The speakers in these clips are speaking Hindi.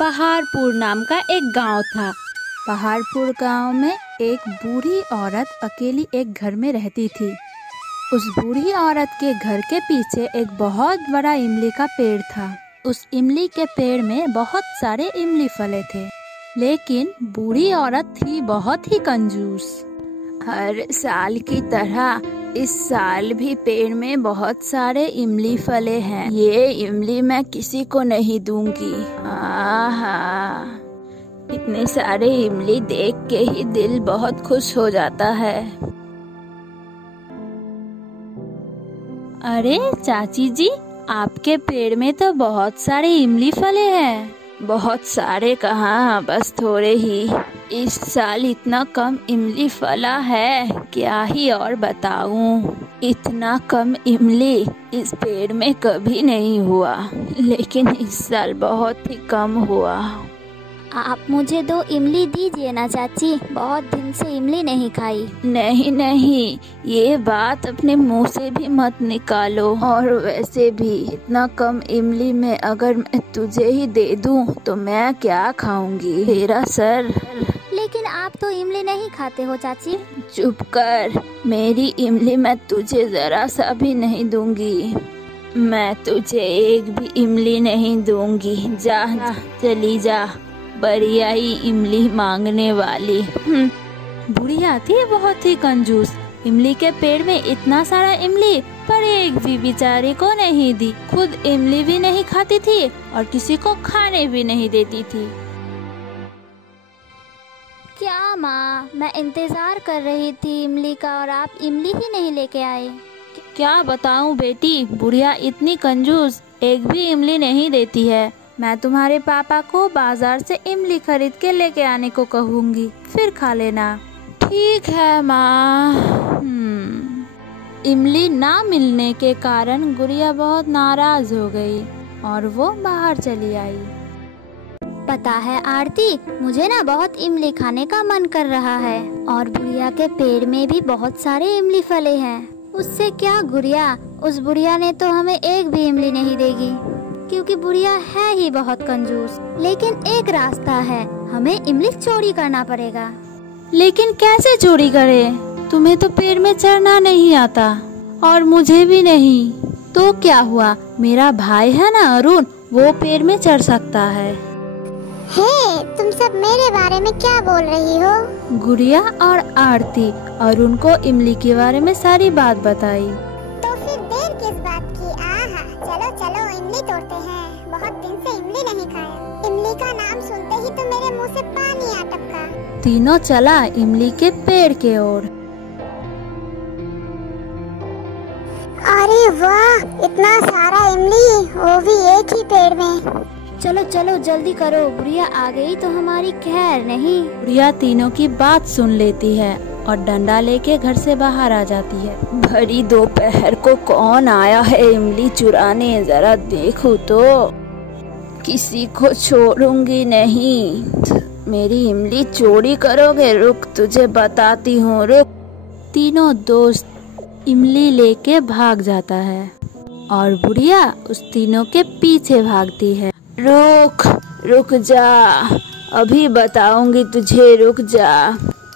पहाड़पुर नाम का एक गांव था। पहाड़पुर गांव में एक बूढ़ी औरत अकेली एक घर में रहती थी। उस बूढ़ी औरत के घर के पीछे एक बहुत बड़ा इमली का पेड़ था। उस इमली के पेड़ में बहुत सारे इमली फले थे, लेकिन बूढ़ी औरत थी बहुत ही कंजूस। हर साल की तरह इस साल भी पेड़ में बहुत सारे इमली फले हैं। ये इमली मैं किसी को नहीं दूंगी। आहा, इतने सारे इमली देख के ही दिल बहुत खुश हो जाता है। अरे चाची जी, आपके पेड़ में तो बहुत सारे इमली फले हैं। बहुत सारे कहाँ, बस थोड़े ही। इस साल इतना कम इमली फला है, क्या ही और बताऊं। इतना कम इमली इस पेड़ में कभी नहीं हुआ, लेकिन इस साल बहुत ही कम हुआ। आप मुझे 2 इमली दीजिए ना चाची, बहुत दिन से इमली नहीं खाई। नहीं नहीं, ये बात अपने मुंह से भी मत निकालो। और वैसे भी इतना कम इमली में अगर मैं तुझे ही दे दूं तो मैं क्या खाऊंगी, तेरा सर। लेकिन आप तो इमली नहीं खाते हो चाची। चुप कर, मेरी इमली मैं तुझे जरा सा भी नहीं दूंगी। मैं तुझे एक भी इमली नहीं दूंगी। जा, चली जा, बरियाई इमली मांगने वाली। बुढ़िया थी बहुत ही कंजूस। इमली के पेड़ में इतना सारा इमली, पर एक भी बेचारे को नहीं दी। खुद इमली भी नहीं खाती थी और किसी को खाने भी नहीं देती थी। क्या माँ, मैं इंतजार कर रही थी इमली का और आप इमली ही नहीं लेके आए। क्या बताऊं बेटी, बुढ़िया इतनी कंजूस, एक भी इमली नहीं देती है। मैं तुम्हारे पापा को बाजार से इमली खरीद के लेके आने को कहूँगी, फिर खा लेना। ठीक है माँ। इमली ना मिलने के कारण गुड़िया बहुत नाराज हो गई और वो बाहर चली आई। पता है आरती, मुझे ना बहुत इमली खाने का मन कर रहा है और बुढ़िया के पेड़ में भी बहुत सारे इमली फले हैं। उससे क्या गुड़िया, उस बुढ़िया ने तो हमें एक भी इमली नहीं देगी, क्योंकि बुढ़िया है ही बहुत कंजूस। लेकिन एक रास्ता है, हमें इमली चोरी करना पड़ेगा। लेकिन कैसे चोरी करें? तुम्हें तो पेड़ में चढ़ना नहीं आता और मुझे भी नहीं। तो क्या हुआ, मेरा भाई है ना अरुण, वो पेड़ में चढ़ सकता है। हे, तुम सब मेरे बारे में क्या बोल रही हो? गुड़िया और आरती अरुण को इमली के बारे में सारी बात बताई। तो फिर देर किस बात की? आहा, चलो चलो इमली तोड़ते हैं। बहुत दिन से इमली नहीं खाया। इमली का नाम सुनते ही तो मेरे मुंह से पानी आ टपका। तीनों चला इमली के पेड़ के ओर। अरे वाह, इतना सारा इमली, वो भी एक ही पेड़ में। चलो चलो जल्दी करो, बुढ़िया आ गई तो हमारी खैर नहीं। बुढ़िया तीनों की बात सुन लेती है और डंडा लेके घर से बाहर आ जाती है। भरी दोपहर को कौन आया है इमली चुराने, जरा देखो तो। किसी को छोड़ूंगी नहीं। मेरी इमली चोरी करोगे? रुक, तुझे बताती हूँ, रुक। तीनों दोस्त इमली लेके भाग जाता है और बुढ़िया उस तीनों के पीछे भागती है। रुक रुक जा, अभी बताऊंगी तुझे, रुक जा।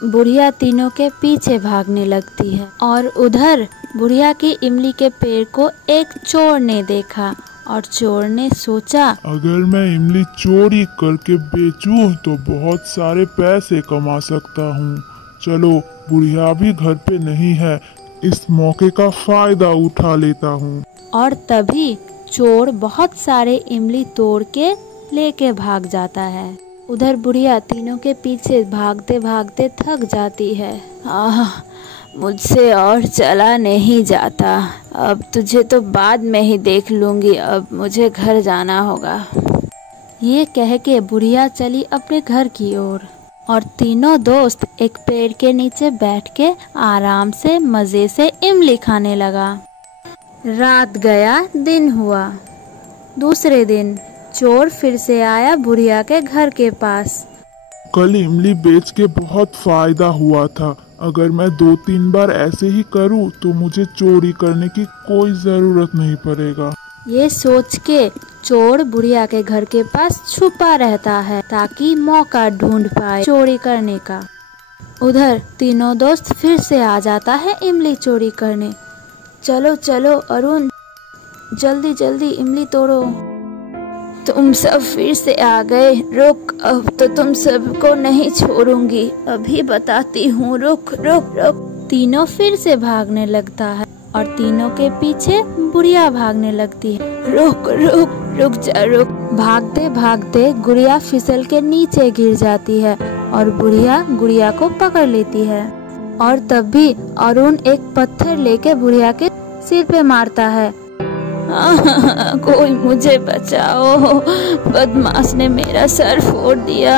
बुढ़िया तीनों के पीछे भागने लगती है और उधर बुढ़िया की इमली के पेड़ को एक चोर ने देखा और चोर ने सोचा, अगर मैं इमली चोरी करके बेचूं तो बहुत सारे पैसे कमा सकता हूँ। चलो, बुढ़िया भी घर पे नहीं है, इस मौके का फायदा उठा लेता हूँ। और तभी चोर बहुत सारे इमली तोड़ के लेके भाग जाता है। उधर बुढ़िया तीनों के पीछे भागते भागते थक जाती है। मुझसे और चला नहीं जाता, अब तुझे तो बाद में ही देख लूंगी, अब मुझे घर जाना होगा। ये कह के बुढ़िया चली अपने घर की ओर और तीनों दोस्त एक पेड़ के नीचे बैठ के आराम से मजे से इमली खाने लगा। रात गया, दिन हुआ। दूसरे दिन चोर फिर से आया बुढ़िया के घर के पास। कल इमली बेच के बहुत फायदा हुआ था। अगर मैं 2-3 बार ऐसे ही करूं तो मुझे चोरी करने की कोई जरूरत नहीं पड़ेगा। ये सोच के चोर बुढ़िया के घर के पास छुपा रहता है ताकि मौका ढूंढ पाए चोरी करने का। उधर तीनों दोस्त फिर से आ जाता है इमली चोरी करने। चलो चलो अरुण, जल्दी जल्दी इमली तोड़ो। तुम सब फिर से आ गए, रुक, अब तो तुम सबको नहीं छोड़ूंगी, अभी बताती हूँ, रुक रुक रुक। तीनों फिर से भागने लगता है और तीनों के पीछे बुढ़िया भागने लगती है। रुक रुक रुक जा रुक। भागते भागते गुड़िया फिसल के नीचे गिर जाती है और बुढ़िया गुड़िया को पकड़ लेती है। और तब भी अरुण एक पत्थर लेके बुढ़िया के सिर पे मारता है। कोई मुझे बचाओ, बदमाश ने मेरा सर फोड़ दिया।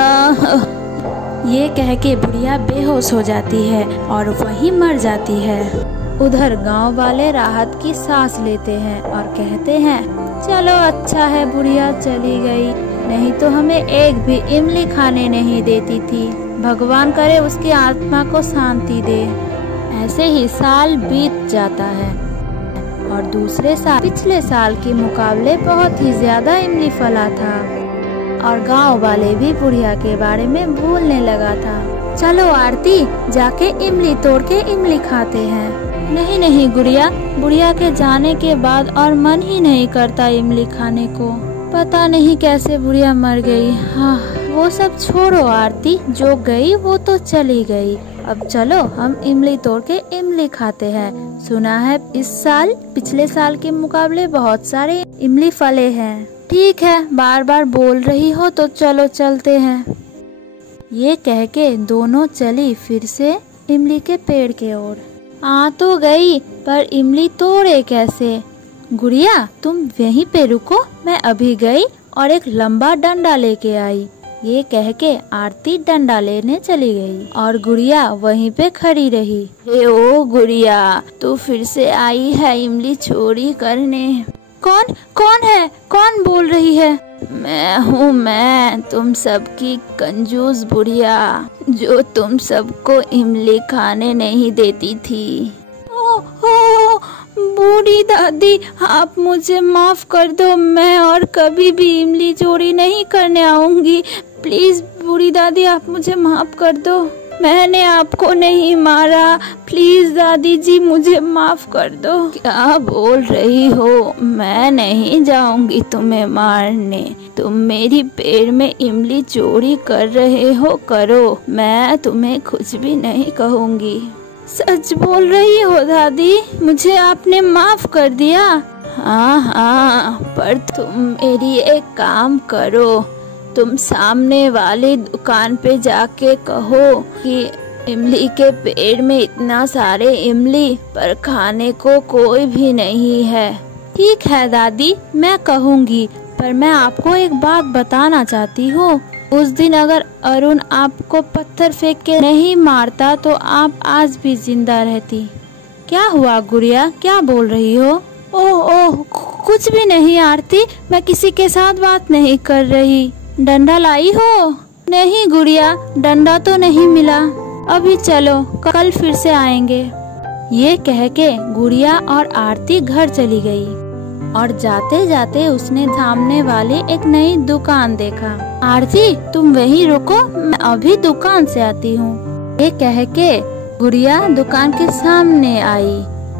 ये कह के बुढ़िया बेहोश हो जाती है और वहीं मर जाती है। उधर गांव वाले राहत की सांस लेते हैं और कहते हैं, चलो अच्छा है बुढ़िया चली गई, नहीं तो हमें एक भी इमली खाने नहीं देती थी। भगवान करे उसकी आत्मा को शांति दे। ऐसे ही साल बीत जाता है और दूसरे साल पिछले साल के मुकाबले बहुत ही ज्यादा इमली फला था और गांव वाले भी बुढ़िया के बारे में भूलने लगा था। चलो आरती, जाके इमली तोड़ के इमली खाते हैं। नहीं नहीं गुड़िया, बुढ़िया के जाने के बाद और मन ही नहीं करता इमली खाने को। पता नहीं कैसे बुढ़िया मर गई। हाँ, वो सब छोड़ो आरती, जो गई वो तो चली गई। अब चलो हम इमली तोड़ के इमली खाते हैं। सुना है इस साल पिछले साल के मुकाबले बहुत सारे इमली फले हैं। ठीक है, बार बार बोल रही हो तो चलो चलते हैं। ये कह के दोनों चली फिर से इमली के पेड़ के ओर। आ तो गई, पर इमली तोड़े कैसे? गुड़िया तुम यहीं पे रुको, मैं अभी गई और एक लंबा डंडा लेके आई। ये कह के आरती डंडा लेने चली गई और गुड़िया वहीं पे खड़ी रही। हे ओ गुड़िया, तू फिर से आई है इमली चोरी करने? कौन कौन है? कौन बोल रही है? मैं हूँ, मैं, तुम सबकी कंजूस बुढ़िया, जो तुम सबको इमली खाने नहीं देती थी। ओह बूढ़ी दादी, आप मुझे माफ कर दो, मैं और कभी भी इमली चोरी नहीं करने आऊंगी। प्लीज बूढ़ी दादी, आप मुझे माफ कर दो, मैंने आपको नहीं मारा, प्लीज दादी जी मुझे माफ कर दो। क्या बोल रही हो? मैं नहीं जाऊंगी तुम्हें मारने। तुम मेरी पेड़ में इमली चोरी कर रहे हो, करो, मैं तुम्हें कुछ भी नहीं कहूंगी। सच बोल रही हो दादी? मुझे आपने माफ कर दिया? हाँ हाँ, पर तुम मेरी एक काम करो, तुम सामने वाली दुकान पे जाके कहो कि इमली के पेड़ में इतना सारे इमली पर खाने को कोई भी नहीं है। ठीक है दादी, मैं कहूँगी, पर मैं आपको एक बात बताना चाहती हूँ। उस दिन अगर अरुण आपको पत्थर फेंक के नहीं मारता तो आप आज भी जिंदा रहती। क्या हुआ गुड़िया, क्या बोल रही हो? ओह कुछ भी नहीं आरती, मैं किसी के साथ बात नहीं कर रही। डंडा लाई हो? नहीं गुड़िया, डंडा तो नहीं मिला। अभी चलो, कल फिर से आएंगे। ये कह के गुड़िया और आरती घर चली गई और जाते जाते उसने सामने वाली एक नई दुकान देखा। आरती तुम वहीं रुको, मैं अभी दुकान से आती हूँ। ये कह के गुड़िया दुकान के सामने आई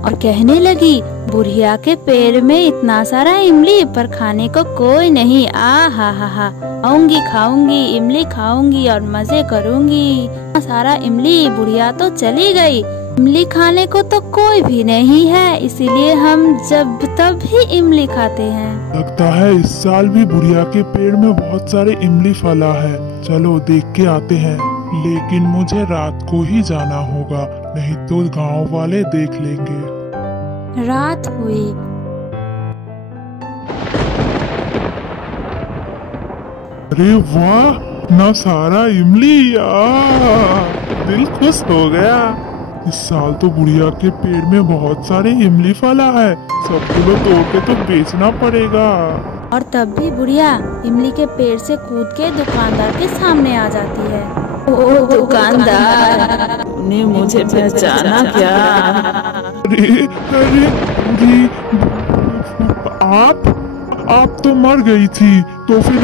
और कहने लगी, बुढ़िया के पेड़ में इतना सारा इमली पर खाने को कोई नहीं। हा, आऊंगी, खाऊंगी, इमली खाऊंगी और मजे करूंगी। सारा इमली, बुढ़िया तो चली गई, इमली खाने को तो कोई भी नहीं है, इसीलिए हम जब तब ही इमली खाते हैं। लगता है इस साल भी बुढ़िया के पेड़ में बहुत सारे इमली फला है। चलो देख के आते हैं, लेकिन मुझे रात को ही जाना होगा, नहीं तो गांव वाले देख लेंगे। रात हुई। अरे वाह, इतना सारा इमली, दिल खुश हो गया। इस साल तो बुढ़िया के पेड़ में बहुत सारे इमली फला है, सब किलो तोड़ के तो बेचना पड़ेगा। और तब भी बुढ़िया इमली के पेड़ से कूद के दुकानदार के सामने आ जाती है। ओ दुकानदार, तूने मुझे पहचाना क्या? अरे बूढ़ी, आप आप तो मर गई थी, तो फिर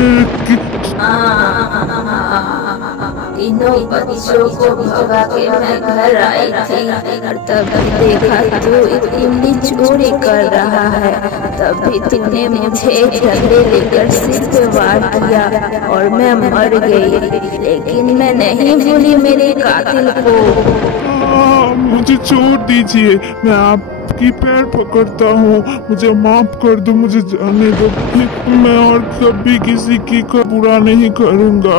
तीनों बच्चों को भगा के मैं घर आई थी और तभी देखा तू इमली चोरी कर रहा है। तभी तूने मुझे डंडे लेकर सिर पे वार किया और मैं मर गई, लेकिन मैं नहीं भूली मेरे कातिल को। मुझे छोड़ दीजिए, मैं आपकी पैर पकड़ता हूँ, मुझे माफ कर दो, मुझे जाने दो। मैं और कभी किसी की बुरा नहीं करूँगा,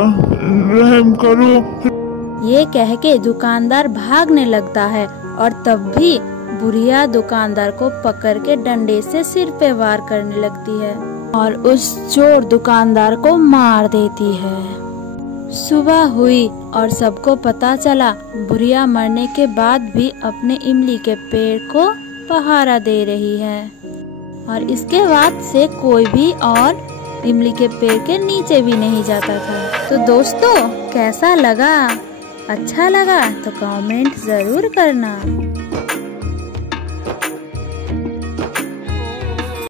रहम करो। ये कह के दुकानदार भागने लगता है और तब भी बुढ़िया दुकानदार को पकड़ के डंडे से सिर पे वार करने लगती है और उस चोर दुकानदार को मार देती है। सुबह हुई और सबको पता चला बुढ़िया मरने के बाद भी अपने इमली के पेड़ को पहारा दे रही है और इसके बाद से कोई भी और इमली के पेड़ के नीचे भी नहीं जाता था। तो दोस्तों कैसा लगा? अच्छा लगा तो कमेंट जरूर करना।